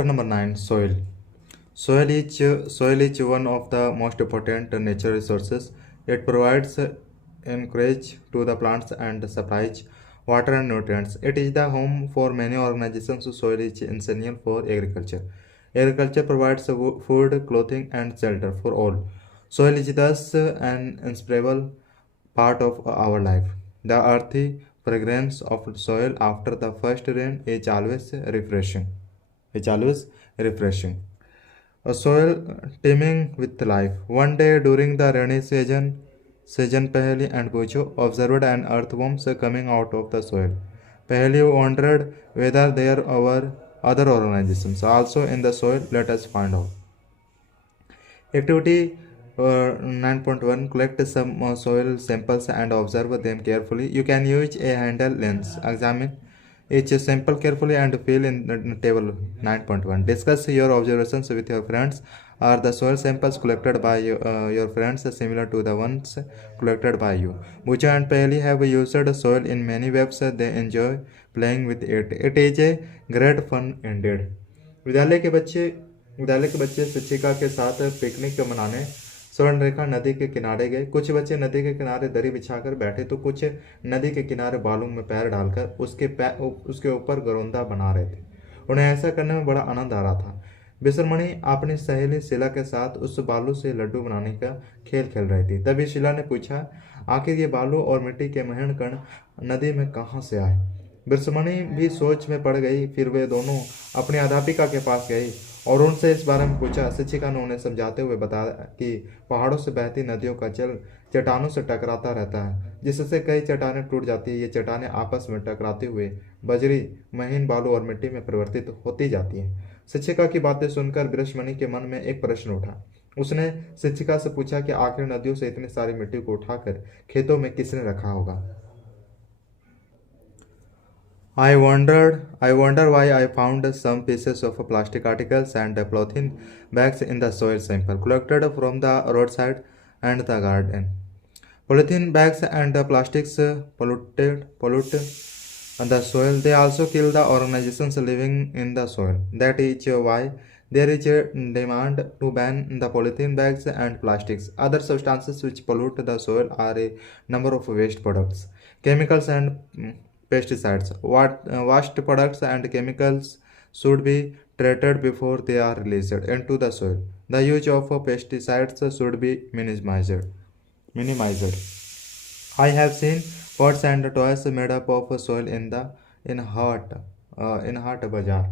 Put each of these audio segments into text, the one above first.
Chapter number 9. Soil. Soil is one of the most important natural resources. It provides encourage to the plants and supplies water and nutrients. It is the home for many organizations. Soil is essential for agriculture. Agriculture provides food, clothing, and shelter for all. Soil is thus an inseparable part of our life. The earthy fragrance of soil after the first rain is always refreshing. It's always refreshing. A soil teeming with life. One day during the rainy season Paheli and Pujo observed an earthworm coming out of the soil. Paheli wondered whether there were other organizations also in the soil. Let us find out. Activity 9.1. Collect some soil samples and observe them carefully. You can use a handle lens. Examine each sample carefully and fill in the table 9.1. Discuss your observations with your friends. Are the soil samples collected by your friends similar to the ones collected by you? Bucha and Paheli have used soil in many ways. They enjoy playing with it. It is a great fun indeed. विद्यालय के बच्चे विद्यालय के बच्चे शिक्षिका के साथ picnic मनाने स्वर्ण रेखा नदी के किनारे गए। कुछ बच्चे नदी के किनारे दरी बिछाकर बैठे तो कुछ नदी के किनारे बालू में पैर डालकर उसके ऊपर गरोंदा बना रहे थे। उन्हें ऐसा करने में बड़ा आनंद आ रहा था। बिसरमणि अपनी सहेली शीला के साथ उस बालू से लड्डू बनाने का खेल खेल रही थी। तभी शीला ने पूछा, आखिर ये बालू और मिट्टी के महीन कण नदी में कहाँ से आए? बिरसमणि भी सोच में पड़ गई। फिर वे दोनों अपनी अध्यापिका के पास गई और उनसे इस बारे में पूछा। शिक्षिका ने उन्हें समझाते हुए बताया कि पहाड़ों से बहती नदियों का जल चट्टानों से टकराता रहता है, जिससे कई चट्टानें टूट जाती है। ये चट्टानें आपस में टकराते हुए बजरी, महीन बालू और मिट्टी में परिवर्तित होती जाती हैं। शिक्षिका की बातें सुनकर बिरसमणि के मन में एक प्रश्न उठा। उसने शिक्षिका से पूछा कि आखिर नदियों से इतनी सारी मिट्टी को उठाकर खेतों में किसने रखा होगा? I wonder why I found some pieces of plastic articles and polythene bags in the soil sample collected from the roadside and the garden. Polythene bags and the plastics pollute the soil. They also kill the organizations living in the soil. That is why there is a demand to ban the polythene bags and plastics. Other substances which pollute the soil are a number of waste products, chemicals and pesticides. Waste products and chemicals should be treated before they are released into the soil. The use of pesticides should be minimized. I have seen pots and toys made up of soil in Hart Bazaar.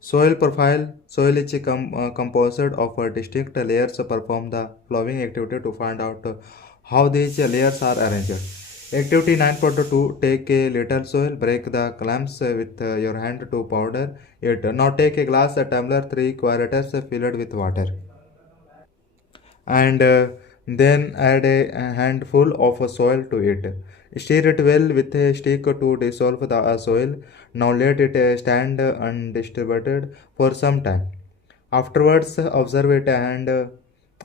Soil profile. Soil is composed of distinct layers. Perform the following activity to find out how these layers are arranged. Activity 9.2. Take a little soil, break the clumps with your hand to powder it. Now take a glass, a tumbler, 3 quarters filled with water, and then add a handful of soil to it. Stir it well with a stick to dissolve the soil. Now let it stand undisturbed for some time. Afterwards, observe it and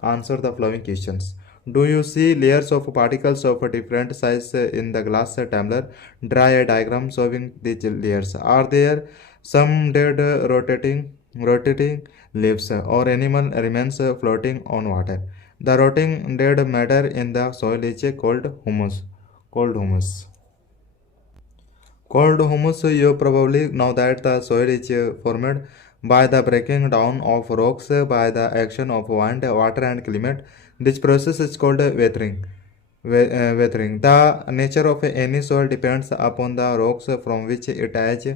answer the following questions. Do you see layers of particles of different size in the glass tumbler? Draw a diagram showing these layers. Are there some dead rotating leaves or animal remains floating on water? The rotting dead matter in the soil is called humus. Cold humus. You probably know that the soil is formed by the breaking down of rocks by the action of wind, water, and climate. This process is called weathering. Weathering. The nature of any soil depends upon the rocks from which it has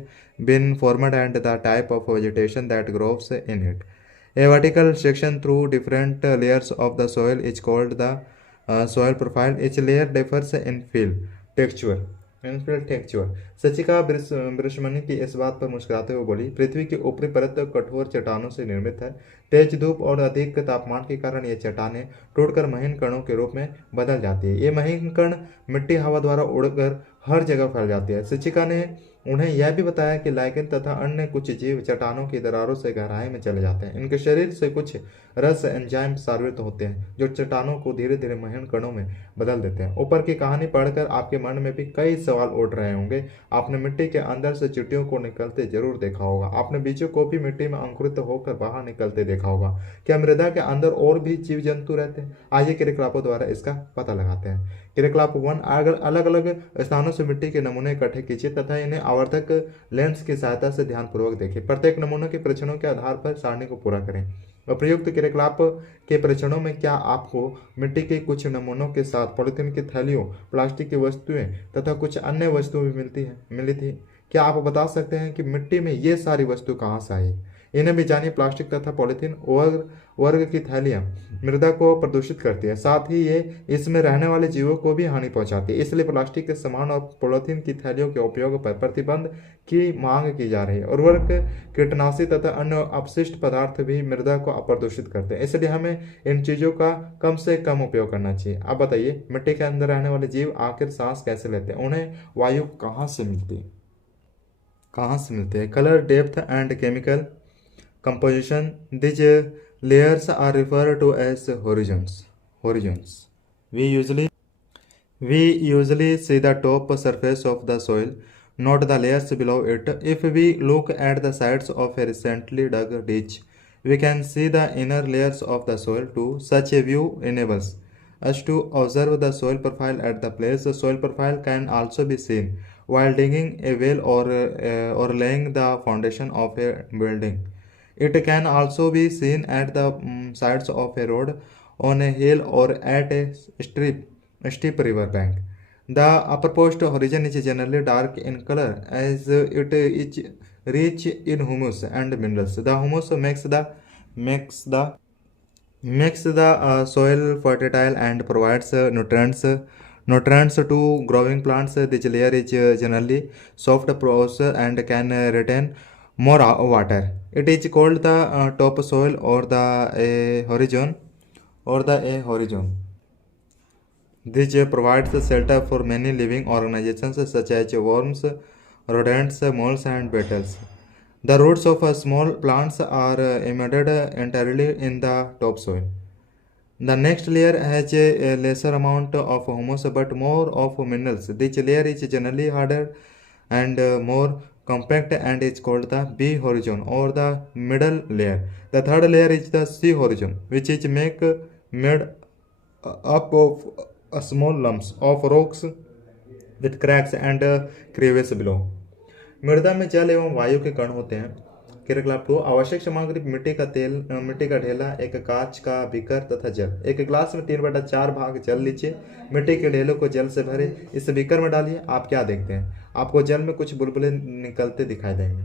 been formed and the type of vegetation that grows in it. A vertical section through different layers of the soil is called the soil profile. Each layer differs in feel, texture. शिक्षिका बिरसमणि की इस बात पर मुस्कुराते हुए बोली, पृथ्वी की ऊपरी परत कठोर चट्टानों से निर्मित है। तेज धूप और अधिक तापमान के कारण ये चट्टानें टूटकर महीन कणों के रूप में बदल जाती है। ये महीन कण मिट्टी हवा द्वारा उड़कर हर जगह फैल जाती है। शिक्षिका ने उन्हें यह भी बताया कि लाइकेन तथा अन्य कुछ जीव चट्टानों की दरारों से गहराई में चले जाते हैं। इनके शरीर से कुछ रस एंजाइम सार्वित होते हैं जो चट्टानों को धीरे धीरे महीन कणों में बदल देते हैं। ऊपर की कहानी पढ़कर आपके मन में भी कई सवाल उठ रहे होंगे। आपने मिट्टी के अंदर से चींटियों को निकलते जरूर देखा होगा। आपने बीजों को भी मिट्टी में अंकुरित होकर बाहर निकलते देखा होगा। क्या मृदा के अंदर और भी जीव जंतु रहते हैं? आइए क्रियाकलापों द्वारा इसका पता लगाते हैं। क्रियाकलाप 1, अलग अलग स्थानों से मिट्टी के नमूने इकट्ठे कीजिए तथा इन्हें आवर्धक लेंस की सहायता से ध्यानपूर्वक देखिए। प्रत्येक नमूने के परीक्षणों के आधार पर सारणी को पूरा करें। उपयुक्त क्रियाकलाप के परीक्षणों में क्या आपको मिट्टी के कुछ नमूनों के साथ पॉलिथीन की थैलियों, प्लास्टिक की वस्तुएं तथा कुछ अन्य वस्तुएं भी मिली थी? क्या आप बता सकते हैं कि मिट्टी में ये सारी वस्तु कहाँ से आई? इन्हें भी जानिए। प्लास्टिक तथा पॉलिथीन वर्ग की थैलियां मृदा को प्रदूषित करती है, साथ ही ये इसमें रहने वाले जीवों को भी हानि पहुंचाती है। इसलिए प्लास्टिक के सामान और पॉलिथीन की थैलियों के उपयोग पर प्रतिबंध की मांग की जा रही है। उर्वरक, कीटनाशी तथा अन्य अपशिष्ट पदार्थ भी मृदा को प्रदूषित करते हैं, इसलिए हमें इन चीजों का कम से कम उपयोग करना चाहिए। अब बताइए, मिट्टी के अंदर रहने वाले जीव आखिर सांस कैसे लेते हैं? उन्हें वायु कहाँ से मिलती है? Colour, depth and chemical composition. These layers are referred to as horizons. We usually see the top surface of the soil, not the layers below it. If we look at the sides of a recently dug ditch, we can see the inner layers of the soil too. Such a view enables us to observe the soil profile at the place. The soil profile can also be seen while digging a well or laying the foundation of a building. It can also be seen at the sides of a road, on a hill, or at a steep river bank. The uppermost horizon is generally dark in color as it is rich in humus and minerals. The humus makes the soil fertile and provides nutrients to growing plants. This layer is generally soft, porous, and can retain more water. It is called the topsoil or a horizon. This provides shelter for many living organizations such as worms, rodents, moles, and beetles. The roots of small plants are embedded entirely in the topsoil. The next layer has a lesser amount of humus but more of minerals. This layer is generally harder and more compact and is called the B horizon or the middle layer. The third layer is the C horizon, which is made up of small lumps of rocks with cracks and crevices below. मृदा में जल एवं वायु के कण होते हैं। क्रियाकलाप 2, आवश्यक सामग्री मिट्टी का तेल, मिट्टी का ढेला, एक कांच का बीकर तथा जल। एक गिलास में 3/4 भाग जल लीजिए। मिट्टी के ढेलों को जल से भरे इस बीकर में डालिए। आप क्या देखते हैं? आपको जल में कुछ बुलबुले निकलते दिखाई देंगे।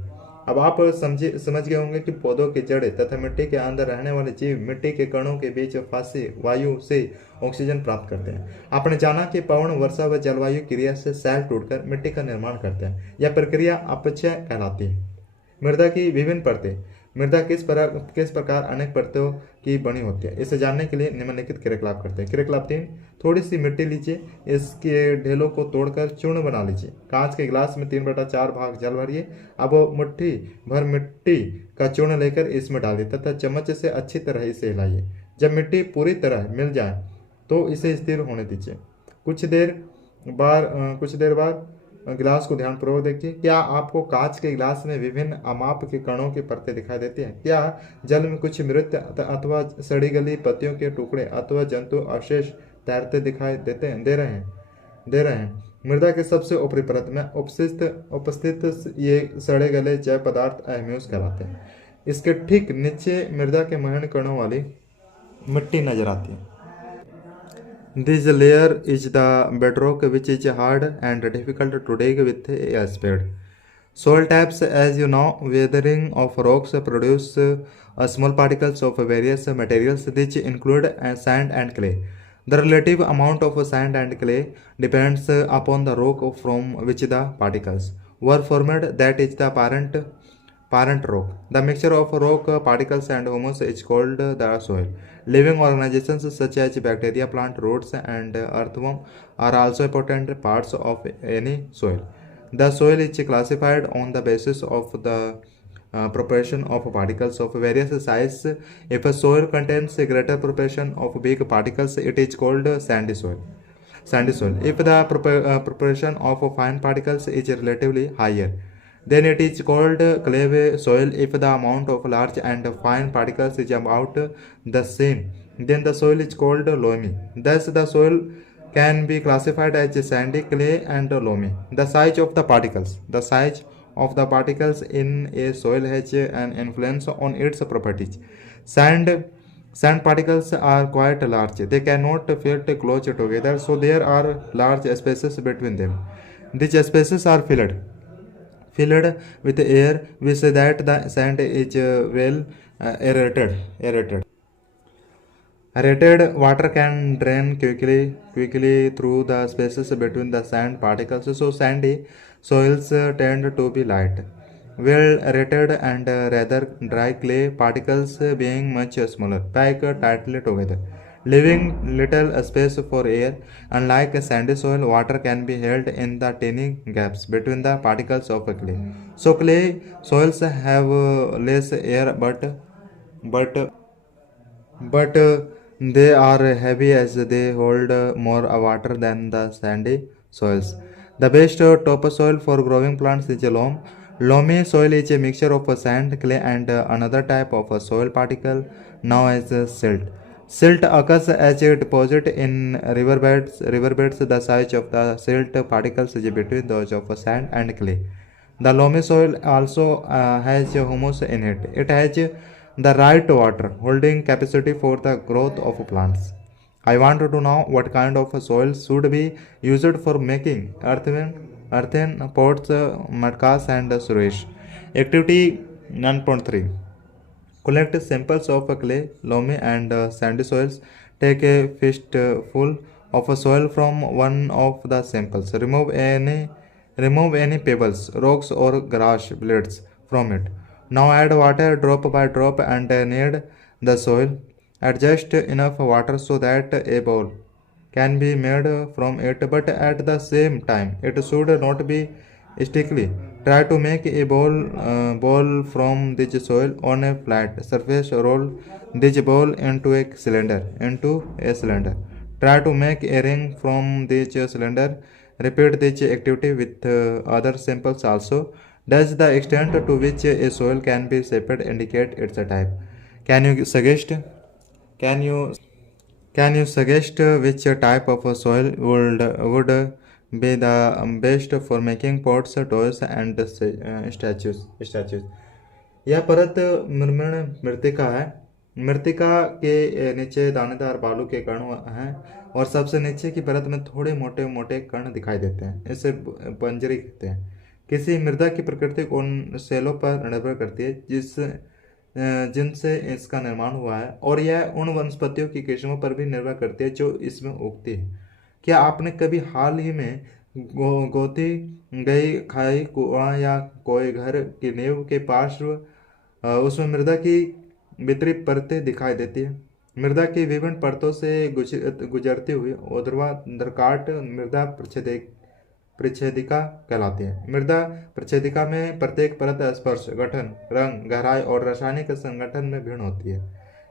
अब आप समझ गए होंगे कि पौधों की जड़ें तथा मिट्टी के अंदर रहने वाले जीव मिट्टी के कणों के बीच फंसे वायु से ऑक्सीजन प्राप्त करते हैं। आपने जाना कि पवन, वर्षा व जलवायु क्रिया से सेल टूटकर मिट्टी का निर्माण करते हैं। यह प्रक्रिया अपक्षय कहलाती है। मृदा की विभिन्न परतें। मृदा किस प्रकार अनेक परतों की बनी होती है, इसे जानने के लिए निम्नलिखित क्रियाकलाप करते हैं। क्रियाकलाप 3, थोड़ी सी मिट्टी लीजिए, इसके ढेलों को तोड़कर चूर्ण बना लीजिए। कांच के गिलास में 3/4 भाग जल भरिए। अब मुट्ठी भर मिट्टी का चूर्ण लेकर इसमें डालिए तथा चम्मच से अच्छी तरह इसे हिलाइए। जब मिट्टी पूरी तरह मिल जाए तो इसे स्थिर होने दीजिए। कुछ देर बाद गिलास को ध्यानपूर्वक देखिए। क्या आपको कांच के गिलास में विभिन्न अमाप के कणों की परतें दिखाई देती हैं? क्या जल में कुछ मृत अथवा सड़ी गली पत्तियों के टुकड़े अथवा जंतु अवशेष तैरते दिखाई दे रहे हैं? मृदा के सबसे ऊपरी परत में उपस्थित ये सड़े गले जैव पदार्थ ह्यूमस कहलाते हैं। इसके ठीक नीचे मृदा के महीन कणों वाली मिट्टी नजर आती है। This layer is the bedrock, which is hard and difficult to dig with a spade. Soil taps, as you know, weathering of rocks produce small particles of various materials, which include sand and clay. The relative amount of sand and clay depends upon the rock from which the particles were formed, that is the parent rock. The mixture of rock particles and humus is called the soil. Living organizations such as bacteria, plant roots, and earthworm are also important parts of any soil. The soil is classified on the basis of the proportion of particles of various size. If a soil contains a greater proportion of big particles, it is called sandy soil. Sandy soil. If the proportion of fine particles is relatively higher, then it is called clay soil. If the amount of large and fine particles is about the same, then the soil is called loamy. Thus, the soil can be classified as sandy, clay, and loamy. The size of the particles. The size of the particles in a soil has an influence on its properties. Sand particles are quite large. They cannot fit close together, so there are large spaces between them. These spaces are filled with air. We say that the sand is well aerated. Aerated water can drain quickly through the spaces between the sand particles, so sandy soils tend to be light. Well aerated and rather dry clay particles being much smaller, pack tightly together, leaving little space for air. Unlike sandy soil, water can be held in the tiny gaps between the particles of clay. So clay soils have less air, but but they are heavy as they hold more water than the sandy soils. The best topsoil for growing plants is loam. Loamy soil is a mixture of sand, clay, and another type of soil particle known as silt. Silt occurs as a deposit in riverbeds. Riverbeds, the size of the silt particles is between those of sand and clay. The loamy soil also has humus in it. It has the right water holding capacity for the growth of plants. I want to know what kind of soil should be used for making earthen pots, matkas, and suresh. Activity 9.3. Collect samples of clay, loamy, and sandy soils. Take a fistful of soil from one of the samples. Remove any pebbles, rocks, or grass blades from it. Now add water drop by drop and knead the soil. Adjust enough water so that a bowl can be made from it, but at the same time, it should not be sticky. Try to make a ball from this soil on a flat surface. Roll this ball into a cylinder. Try to make a ring from this cylinder. Repeat this activity with other samples also. Does the extent to which a soil can be shaped indicate its type? Can you suggest? Can you can you suggest which type of soil would be the best for making pots, toys, and statues? यह परत मृण मृतिका है। मृतिका के नीचे दानेदार बालू के कण हैं और सबसे नीचे की परत में थोड़े मोटे मोटे कण दिखाई देते हैं। इसे बंजरी कहते हैं। किसी मृदा की प्रकृति उन सेलों पर निर्भर करती है जिनसे इसका निर्माण हुआ है, और यह उन वनस्पतियों की किस्मों पर भी निर्भर करती है जो इसमें उगती है। क्या आपने कभी हाल ही में गोती गई खाई कुआं या कोई घर की नींव के पास उसमें मृदा की भीतरी परतें दिखाई देती है? मृदा की विभिन्न परतों से गुजरती हुई ऊर्ध्वाधर काट मृदा प्रच्छेदिका कहलाती है। मृदा प्रच्छेदिका में प्रत्येक परत स्पर्श, गठन, रंग, गहराई और रासायनिक संगठन में भिन्न होती है।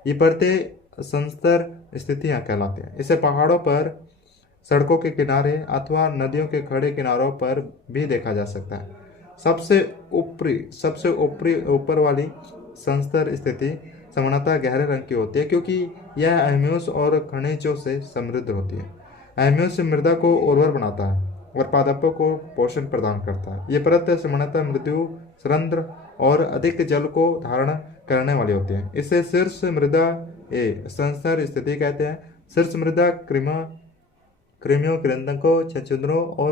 ये परतें संस्तर स्थितियां कहलाती हैं। इसे पहाड़ों पर, सड़कों के किनारे अथवा नदियों के खड़े किनारों पर भी देखा जा सकता है। सबसे ऊपर वाली संस्तर स्थिति सामान्यतः गहरे रंग की होती है क्योंकि यह ह्यूमस और खनिजों से समृद्ध होती है। ह्यूमस मृदा को उर्वर बनाता है और पादपों को पोषण प्रदान करता है। ये परत सामान्यतः मृदु, सरंध्र और अधिक जल को धारण करने वाली होती है। इसे शीर्ष मृदा संस्तर स्थिति कहते हैं। शीर्ष मृदा कृमियों, कृंतकों, छछूंदरों और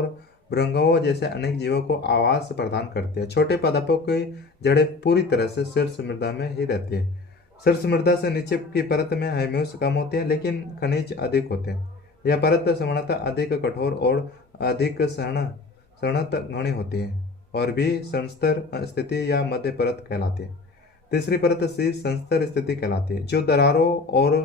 भृंगों जैसे अनेक जीवों को आवास प्रदान करती है। छोटे पादपों की जड़ें पूरी तरह से शीर्ष मृदा में ही रहती है। शीर्ष मृदा से नीचे की परत में ह्यूमस कम होती है लेकिन खनिज अधिक होते हैं। यह परत सामान्यतः अधिक कठोर और अधिक सणत घनी होती है और भी संस्तर स्थिति या मध्य परत कहलाती है। तीसरी परत सी संस्तर स्थिति कहलाती है, जो दरारों और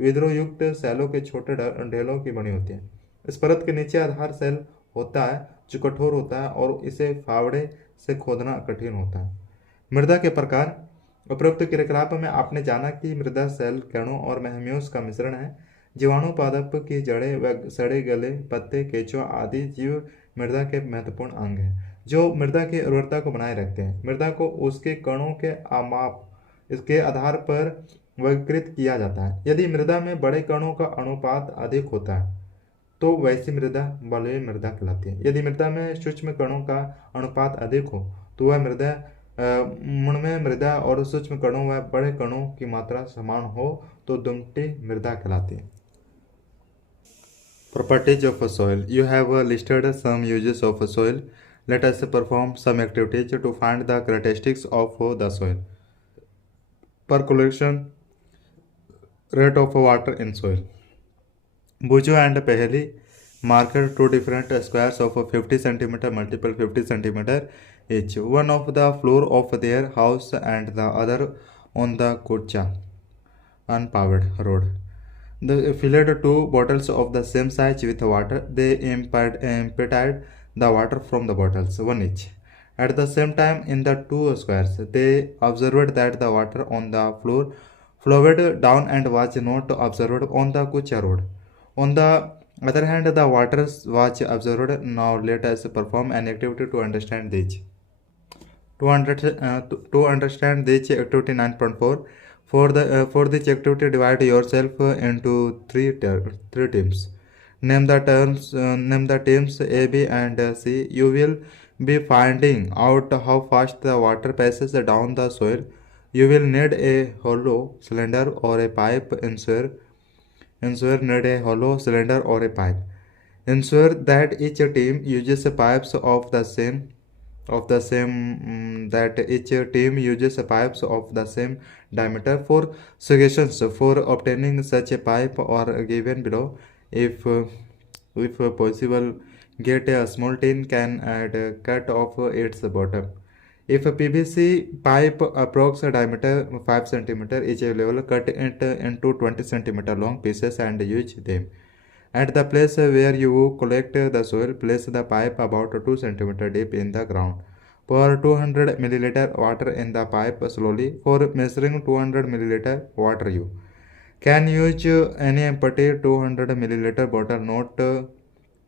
विद्रोह युक्त सेलों के छोटे ढेलों की बनी होती है। इस परत के नीचे आधार सेल होता है जो कठोर होता है और इसे फावड़े से खोदना कठिन होता है। मृदा के प्रकार। उपरोक्त क्रियाकलाप में आपने जाना कि मृदा सेल, कणों और ह्यूमस का मिश्रण है। जीवाणु, पादप की जड़ें व सड़े गले पत्ते, केंचुआ आदि जीव मृदा के महत्वपूर्ण अंग हैं जो मृदा की उर्वरता को बनाए रखते हैं। मृदा को उसके कणों के माप इसके आधार पर वर्गीकृत किया जाता है। यदि मृदा में बड़े कणों का अनुपात अधिक होता है तो वैसी मृदा बलुई मृदा कहलाती है। यदि मृदा में सूक्ष्म कणों का अनुपात अधिक हो तो वह मृदा मुण्मय मृदा और सूक्ष्म कणों व बड़े कणों की मात्रा समान हो तो दुमटी मृदा कहलाती है। Properties of a soil. You have listed some uses of a soil. Let us perform some activities to find the characteristics of the soil. Percolation, rate of water in soil. Bujo and Peheli marked two different squares of 50 cm multiple 50 cm each, one of the floor of their house and the other on the kucha unpaved road. They filled two bottles of the same size with water. They emptied the water from the bottles, one each. At the same time, in the two squares, they observed that the water on the floor flowed down and was not observed on the kucha road. On the other hand, the water was observed. Now let us perform an activity to understand this. To understand this activity 9.4, for this activity divide yourself into three teams. Name the teams A, B, and C. You will be finding out how fast the water passes down the soil. You will need a hollow cylinder or a pipe. Need a hollow cylinder or a pipe. Ensure that each team uses pipes of the same pipes of the same diameter. For suggestions for obtaining such a pipe are given below. If possible, get a small tin can and cut off its bottom. If a PVC pipe approx diameter 5 cm is available, cut it into 20 cm long pieces and use them. At the place where you collect the soil, place the pipe about 2 cm deep in the ground. Pour 200 ml water in the pipe slowly. For measuring 200 ml water, you can use any empty 200 ml bottle.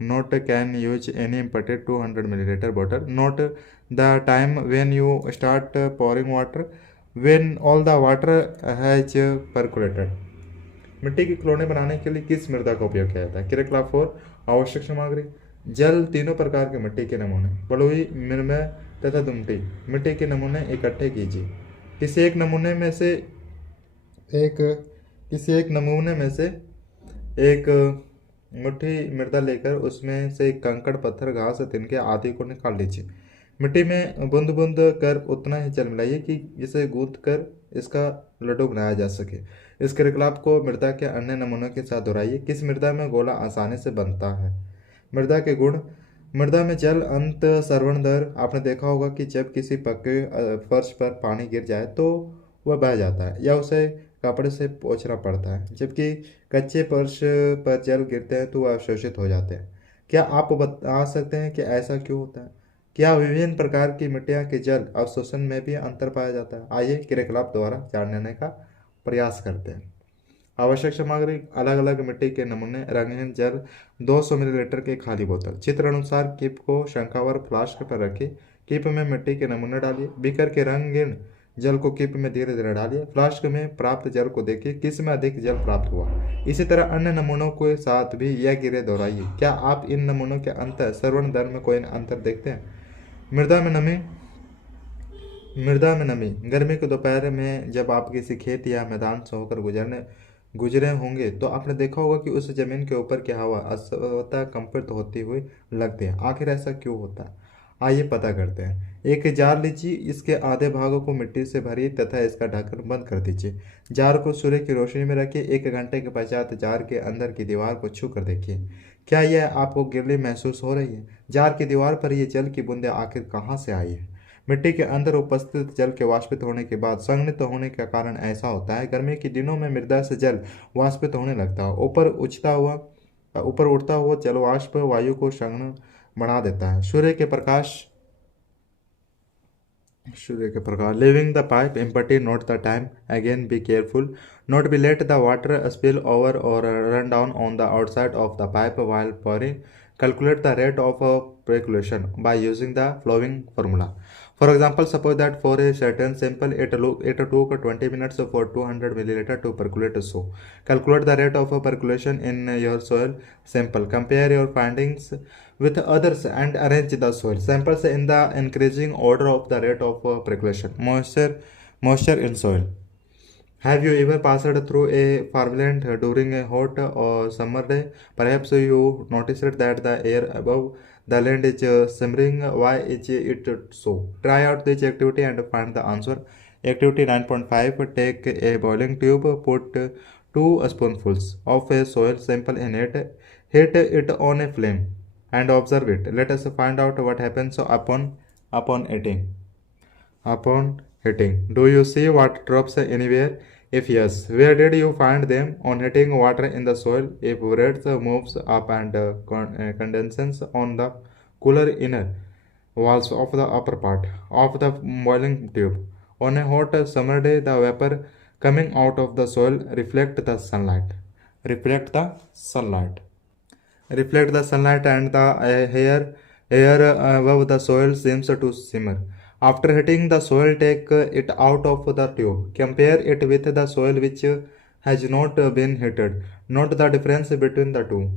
Note can use any empty 200 ml bottle. Note the time when you start pouring water, when all the water has percolated. मिट्टी के खिलौने बनाने के लिए किस मृदा का उपयोग किया जाता है? क्रियाकलाप 4, आवश्यक सामग्री। जल, तीनों प्रकार के मिट्टी के नमूने, बलुई, मृण्मय तथा दुमटी मिट्टी के नमूने इकट्ठे कीजिए। किसी एक नमूने में से एक मुट्ठी मृदा लेकर उसमें से कंकड़, पत्थर, घास, तिनके आदि को निकाल लीजिए। मिट्टी में बूंद बूंद कर उतना ही जल मिलाइए कि इसे गूंथ कर इसका लड्डू बनाया जा सके। इस क्रियाकलाप को मृदा के अन्य नमूनों के साथ दोहराइए। किस मृदा में गोला आसानी से बनता है? मृदा के गुण। मृदा में जल अंत सरवण दर। आपने देखा होगा कि जब किसी पक्के फर्श पर पानी गिर जाए तो वह बह जाता है या उसे कपड़े से पोंछना पड़ता है, जबकि कच्चे फर्श पर जल गिरते हैं तो वह अवशोषित हो जाते हैं। क्या आप बता सकते हैं कि ऐसा क्यों होता है? क्या विभिन्न प्रकार की मिट्टियाँ के जल अवशोषण में भी अंतर पाया जाता है? आइए क्रियाकलाप द्वारा जानने का प्रयास करते हैं। आवश्यक सामग्री, अलग अलग मिट्टी के नमूने, रंगहीन जल, 200 मिलीलीटर की खाली बोतल। चित्र अनुसार कीप को शंक्वाकार फ्लास्क पर रखिए। कीप में मिट्टी के नमूने डालिए। बीकर के रंगीन जल को कीप में धीरे धीरे डालिए। फ्लास्क में प्राप्त जल को देखिए किस में अधिक जल प्राप्त हुआ। इसी तरह अन्य नमूनों के साथ भी यह क्रिया दोहराइए। क्या आप इन नमूनों के अंतर सरवण दर में कोई अंतर देखते हैं? मृदा में नमी। गर्मी के दोपहर में जब आप किसी खेत या मैदान से होकर गुजरे होंगे तो आपने देखा होगा कि उस जमीन के ऊपर की हवा असतः कंपित होती हुई लगती है। आखिर ऐसा क्यों होता है? आइए पता करते हैं। एक जार लीजिए, इसके आधे भागों को मिट्टी से भरिए तथा इसका ढक्कन बंद कर दीजिए। जार को सूर्य की रोशनी में रखिए। 1 घंटे के पश्चात जार के अंदर की दीवार को छू कर देखिए। क्या यह आपको गिरली महसूस हो रही है? जार की दीवार पर ये जल की बूंदें आखिर कहाँ से आई है? मिट्टी के अंदर उपस्थित जल के वाष्पित होने के बाद संघनित होने का कारण ऐसा होता है। गर्मी के दिनों में मृदा से जल वाष्पित होने लगता है। ऊपर उठता हुआ जल वाष्प वायु को बढ़ा देता है। सूर्य के प्रकाश leaving the pipe empty, note the time, again be careful, not be let the water spill over or run down on the outside of the pipe while pouring. Calculate the rate of percolation by using the flowing formula. For example, suppose that for a certain sample it took 20 minutes for 200 milliliter to percolate. So calculate the rate of percolation in your soil sample. Compare your findings with others and arrange the soil samples in the increasing order of the rate of percolation. Moisture in soil. Have you ever passed through a farmland during a hot or summer day? Perhaps you noticed that the air above the land is simmering. Why is it so? Try out this activity and find the answer. Activity 9.5. Take a boiling tube, put 2 spoonfuls of a soil sample in it, hit it on a flame, and observe it. Let us find out what happens upon eating. Upon hitting, do you see water drops anywhere? If yes, where did you find them? On hitting water in the soil, if red moves up and condenses on the cooler inner walls of the upper part of the boiling tube. On a hot summer day, the vapor coming out of the soil reflect the sunlight. Reflect the sunlight. Reflect the sunlight and the air above the soil seems to simmer. After hitting the soil, take it out of the tube. Compare it with the soil which has not been heated. Note the difference between the two.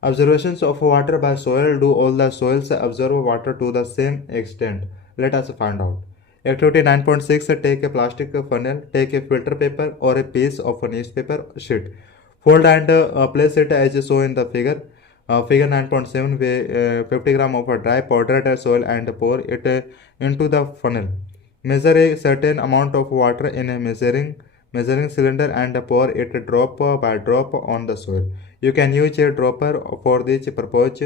Observations of water by soil. Do all the soils absorb water to the same extent? Let us find out. Activity 9.6. Take a plastic funnel, take a filter paper or a piece of a newspaper sheet. Fold and place it as shown in the figure. Figure 9.7. Weigh 50 gram of a dry powdered soil and pour it into the funnel. Measure a certain amount of water in a measuring cylinder and pour it drop by drop on the soil. You can use a dropper for this purpose.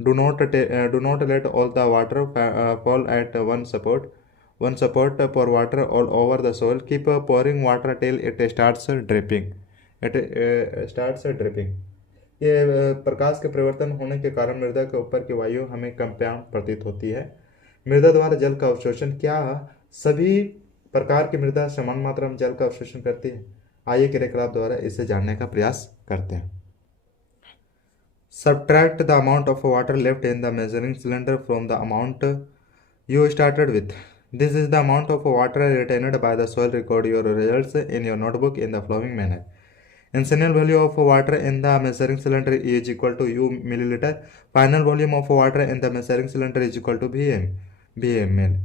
Do not let all the water fall at one spot. One support pour water all over the soil. Keep pouring water till it starts dripping. ये प्रकाश के परिवर्तन होने के कारण मृदा के ऊपर की वायु हमें कंपाउंड प्रतीत होती है। मृदा द्वारा जल का अवशोषण। क्या सभी प्रकार की मृदा समान मात्रा में जल का अवशोषण करती है? आइए क्रियाकलाप द्वारा इसे जानने का प्रयास करते हैं। Subtract the amount of water left in the measuring cylinder from the amount you started with. This is the amount of water retained by the soil. Record your results in your notebook in the following manner. Initial value of water in the measuring cylinder is equal to U milliliter. Final volume of water in the measuring cylinder is equal to ml.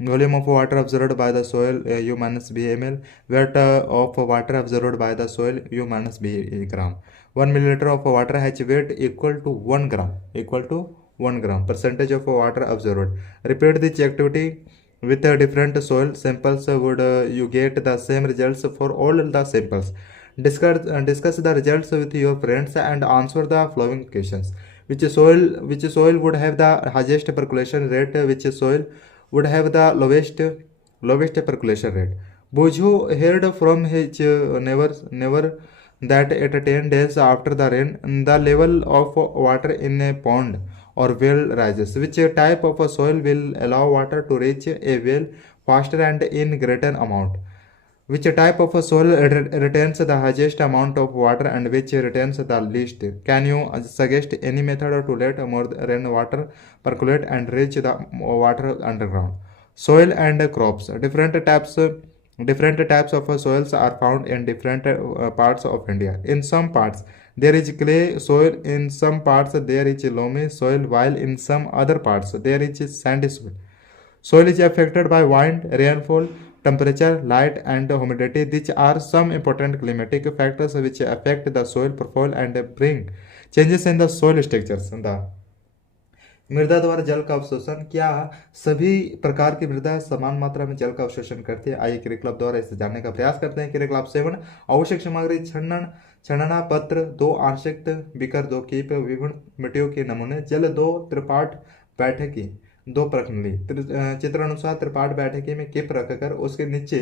Volume of water absorbed by the soil U minus b ml. Weight of water absorbed by the soil U minus b gram. 1 milliliter of water has weight equal to 1 gram. Percentage of water absorbed. Repeat this activity with different soil samples. Would you get the same results for all the samples? Discuss the results with your friends and answer the following questions. Which soil would have the highest percolation rate? Which soil would have the lowest percolation rate? Buju heard from his neighbor that at 10 days after the rain, the level of water in a pond or well rises. Which type of soil will allow water to reach a well faster and in greater amount? Which type of soil retains the highest amount of water and which retains the least? Can you suggest any method to let more rainwater percolate and reach the water underground? Soil and crops. Different types of soils are found in different parts of India. In some parts there is clay soil, in some parts there is loamy soil, while in some other parts there is sandy soil. Soil is affected by wind, rainfall, temperature, light, and humidity. These are some important climatic factors which affect the soil profile and bring changes in the soil structures. मृदा द्वारा जल का अवशोषण। क्या सभी प्रकार की मृदा समान मात्रा में जल का अवशोषण करती है? आइए क्रियाकलाप द्वारा इसे जानने का प्रयास करते हैं। क्रियाकलाप 7। आवश्यक सामग्री छनना पत्र 2 आंशिक बीकर 2 कीप विभिन्न मिट्टियों के नमूने जल 2 त्रिपाठ बैठकी 2 प्रखनली। चित्रानुसार त्रिपाठ बैठकी में कीप रखकर उसके नीचे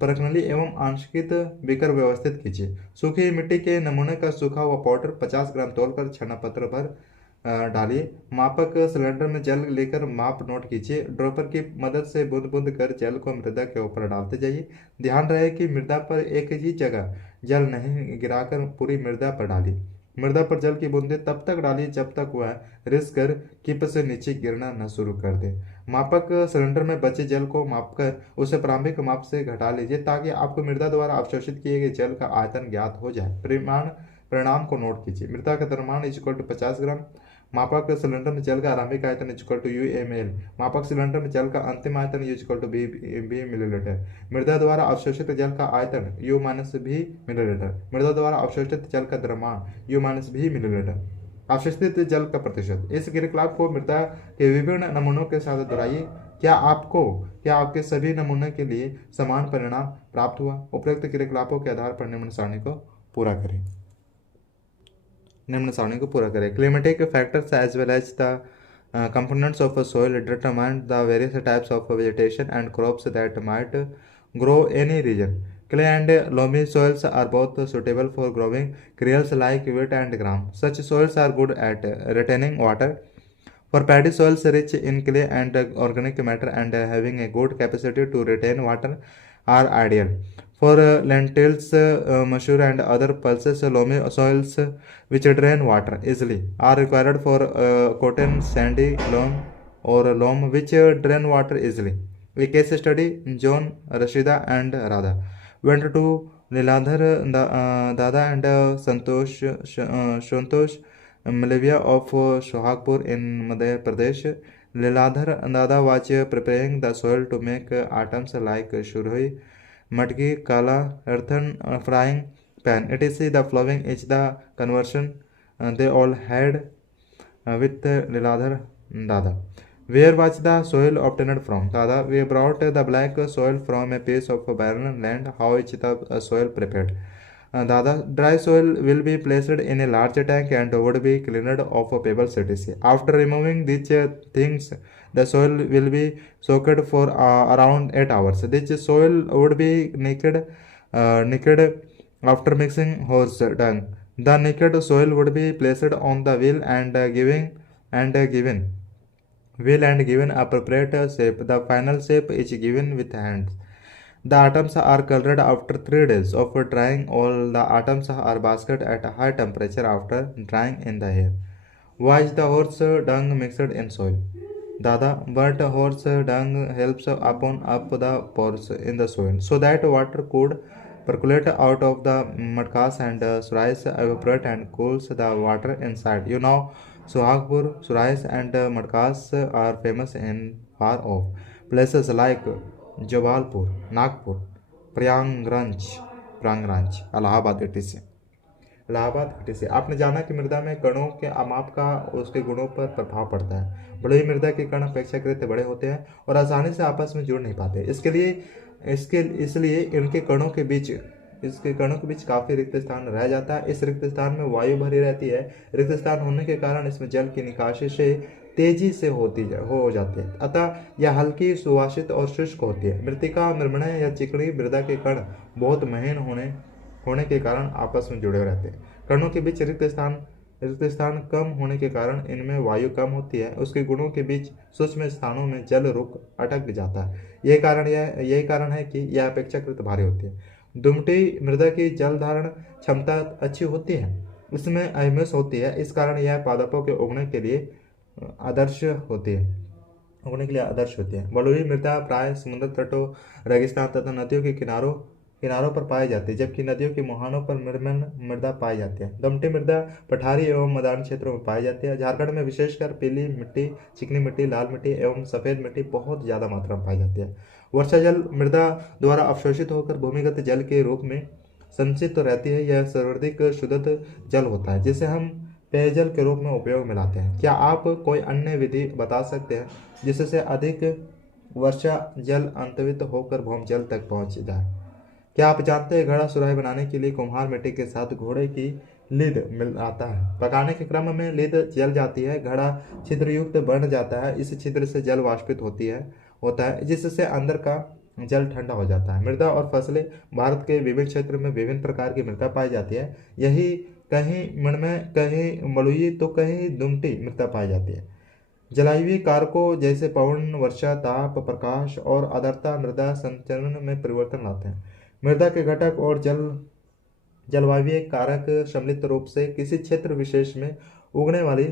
प्रखनली एवं आंशिक बीकर व्यवस्थित कीजिए। सूखी मिट्टी के नमूने का सूखा हुआ पाउडर 50 ग्राम तोलकर छन्ना पत्र पर डालिए। मापक सिलेंडर में जल लेकर माप नोट कीजिए। ड्रॉपर की मदद से बूंद बूंद कर जल को मृदा के ऊपर डालते जाइए। ध्यान रहे कि मृदा पर एक ही जगह जल नहीं गिराकर पूरी मृदा पर डालिए। मृदा पर जल की बूंदें तब तक डालिए जब तक वह रिस कर टिप से नीचे गिरना न शुरू कर दे। मापक सिलेंडर में बचे जल को मापकर उसे प्रारंभिक माप से घटा लीजिए ताकि आपको मृदा द्वारा अवशोषित किए गए जल का आयतन ज्ञात हो जाए। परिणाम को नोट कीजिए। मृदा का द्रव्यमान इक्वल टू 50 ग्राम। मापक सिलेंडर में जल का आरंभिक आयतन इक्वल टू UmL। मापक सिलेंडर में जल का अंतिम आयतन इक्वल टू B मिलीलीटर। मृदा द्वारा अवशोषित जल का आयतन U माइनस V मिलीलीटर। मृदा द्वारा अवशोषित जल का द्रव्यमान U माइनस V मिलीलीटर। अवशोषित जल का प्रतिशत। इस क्रियाकलाप को मृदा के विभिन्न नमूनों के साथ दोहराइए। क्या आपके सभी नमूनों के लिए समान परिणाम प्राप्त हुआ? उपरोक्त क्रियाकलापों के आधार पर निम्न सारणी को पूरा करें। Climatic factors as well as the components of a soil determine the various types of vegetation and crops that might grow any region. Clay and loamy soils are both suitable for growing cereals like wheat and gram. Such soils are good at retaining water. For paddy soils rich in clay and organic matter and having a good capacity to retain water are ideal. For lentils, mashur and other pulses, loamy soils which drain water easily are required. For cotton, sandy loam or loam which drain water easily. A case study: John, Rashida and Radha went to Niladhar Dada and Santosh Malivia of Sohagpur in Madhya Pradesh. Liladhar Dada was preparing the soil to make items like shurhui, matki, kala, earthen frying pan, etc. The following is the conversion they all had with Liladhar Dada. Where was the soil obtained from? Dada: we brought the black soil from a piece of barren land. How is the soil prepared? Dada: dry soil will be placed in a large tank and would be cleaned of pebbles etc. After removing these things, the soil will be soaked for around 8 hours. This soil would be naked after mixing horse dung. The naked soil would be placed on the wheel and given appropriate shape. The final shape is given with hands. The atoms are colored after 3 days of drying. All the atoms are basket at a high temperature after drying in the air. Why is the horse dung mixed in soil? Dada: burnt horse dung helps open up the pores in the soil so that water could percolate out of the mudcast and surais evaporate and cools the water inside. You know, Sohagpur, surais and mudcast are famous in far off places like Jabalpur, Nagpur, Prayagraj, Allahabad etc. आपने जाना कि मृदा में कणों के माप का उसके गुणों पर प्रभाव पड़ता है। बड़े ही मृदा के कण अपेक्षाकृत बड़े होते हैं और आसानी से आपस में जुड़ नहीं पाते। इसलिए इनके कणों के बीच काफी रिक्त स्थान रह जाता है। इस रिक्त स्थान में वायु भरी रहती है। रिक्त स्थान होने के कारण इसमें जल की निकासी से तेजी से हो जाती है, अतः यह हल्की, सुवासित और शुष्क होती है। मृत्तिका मृमणय या चिकनी मृदा के कण बहुत महीन होने के कारण आपस में जुड़े रहते हैं। कणों के बीच रिक्त स्थान कम होने के कारण इनमें वायु कम होती है। उसके गुणों के बीच सूक्ष्म स्थानों में जल अटक जाता है। यही कारण है कि यह अपेक्षाकृत भारी होती है। दुमटी मृदा की जल धारण क्षमता अच्छी होती है। इसमें अहमस होती है। इस कारण यह पादपों के उगने के लिए आदर्श होती है। बलुई मृदा प्राय समुद्र तटों, रेगिस्तान तथा नदियों के किनारों पर पाई जाती है, जबकि नदियों के मुहानों पर मृमण मृदा पाई जाती है। दमटी मृदा पठारी एवं मैदानी क्षेत्रों में पाई जाती है। झारखंड में विशेषकर पीली मिट्टी, चिकनी मिट्टी, लाल मिट्टी एवं सफेद मिट्टी बहुत ज्यादा मात्रा में पाई जाती है। वर्षा जल मृदा द्वारा अवशोषित होकर भूमिगत जल के रूप में संचित रहती है। यह सर्वाधिक शुद्ध जल होता है जिसे हम पेयजल के रूप में उपयोग में लाते हैं। क्या आप कोई अन्य विधि बता सकते हैं जिससे अधिक वर्षा जल अंतरित होकर भूमजल तक पहुंच जाए? क्या आप जानते हैं घड़ा सुराही बनाने के लिए कुम्हार मिट्टी के साथ घोड़े की लीद मिलाता है। पकाने के क्रम में लीद जल जाती है, घड़ा छिद्रयुक्त बन जाता है। इस छिद्र से जल वाष्पित होता है जिससे अंदर का जल ठंडा हो जाता है। मृदा और फसलें। भारत के विभिन्न क्षेत्र में विभिन्न प्रकार की मृदा पाई जाती है। यही कहीं मृण्मय, कहीं मलुई तो कहीं दुमटी मृदा पाई जाती है। जलायुवीय कारकों जैसे पवन, वर्षा, ताप, प्रकाश और आर्द्रता मृदा संचरण में परिवर्तन लाते हैं। मृदा के घटक और जलवायु कारक सम्मिलित रूप से किसी क्षेत्र विशेष में उगने वाली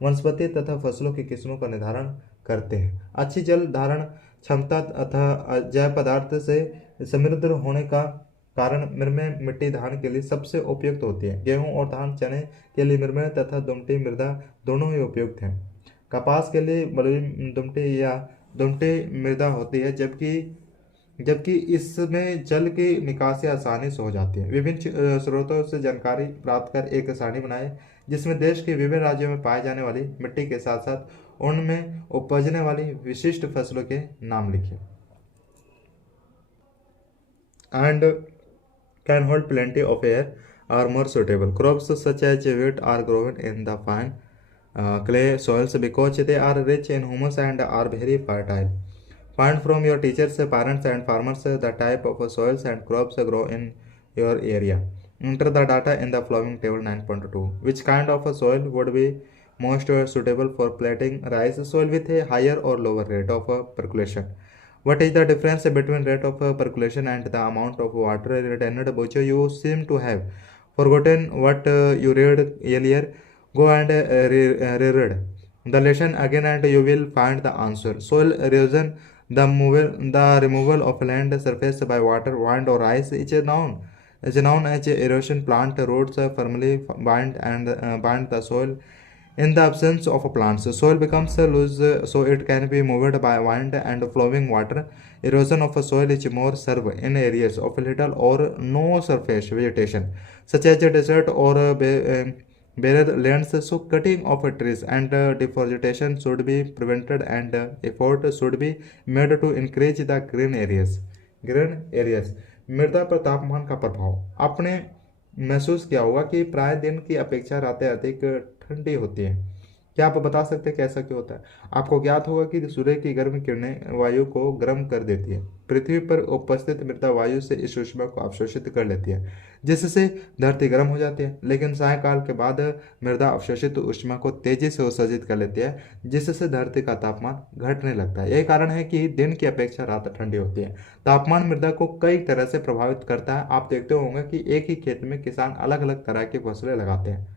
वनस्पति तथा फसलों की किस्मों का निर्धारण करते हैं। अच्छी जल धारण क्षमता तथा जैव पदार्थ से समृद्ध होने का कारण मृण्मय मिट्टी धान के लिए सबसे उपयुक्त होती है। गेहूं और धान चने के लिए मृण्मय तथा दुमटी मृदा दोनों ही उपयुक्त हैं। कपास के लिए बलुई दुमटी या दुमटी मृदा होती है, जबकि जबकि इसमें जल की निकासी आसानी से हो जाती है। विभिन्न स्रोतों से जानकारी प्राप्त कर एक सारणी बनाएं जिसमें देश के विभिन्न राज्यों में पाए जाने वाली मिट्टी के साथ साथ उनमें उपजने वाली विशिष्ट फसलों के नाम लिखें। And can hold plenty of air are more suitable. Crops such as wheat are grown in the fine clay soils because they are rich in humus and are very fertile. Find from your teachers, parents, and farmers the type of soils and crops grow in your area. Enter the data in the following table 9.2. Which kind of a soil would be most suitable for planting rice? Soil with a higher or lower rate of percolation. What is the difference between rate of percolation and the amount of water retained? Bocho, you seem to have forgotten what you read earlier. Go and reread the lesson again and you will find the answer. Soil erosion, the removal of land surface by water, wind or ice is known as erosion. Plant roots firmly bind the soil. In the absence of plants, soil becomes loose so it can be moved by wind and flowing water. Erosion of soil is more severe in areas of little or no surface vegetation, such as desert or barren lands. So, cutting of trees and deforestation should be prevented, and effort should be made to increase the green areas. Green areas. मृदा पर तापमान का प्रभाव। आपने महसूस किया होगा कि प्राय दिन की अपेक्षा रातें अधिक ठंडी होती हैं। क्या आप बता सकते हैं कैसा क्यों होता है? आपको ज्ञात होगा कि सूर्य की गर्म किरणें वायु को गर्म कर देती है। पृथ्वी पर उपस्थित मृदा वायु से इस ऊष्मा को अवशोषित कर लेती है, जिससे धरती गर्म हो जाती है। लेकिन सायंकाल के बाद मृदा अवशोषित ऊष्मा को तेजी से उत्सर्जित कर लेती है, जिससे धरती का तापमान घटने लगता है। यही कारण है कि दिन की अपेक्षा रात ठंडी होती है। तापमान मृदा को कई तरह से प्रभावित करता है। आप देखते होंगे कि एक ही खेत में किसान अलग अलग तरह की फसलें लगाते हैं।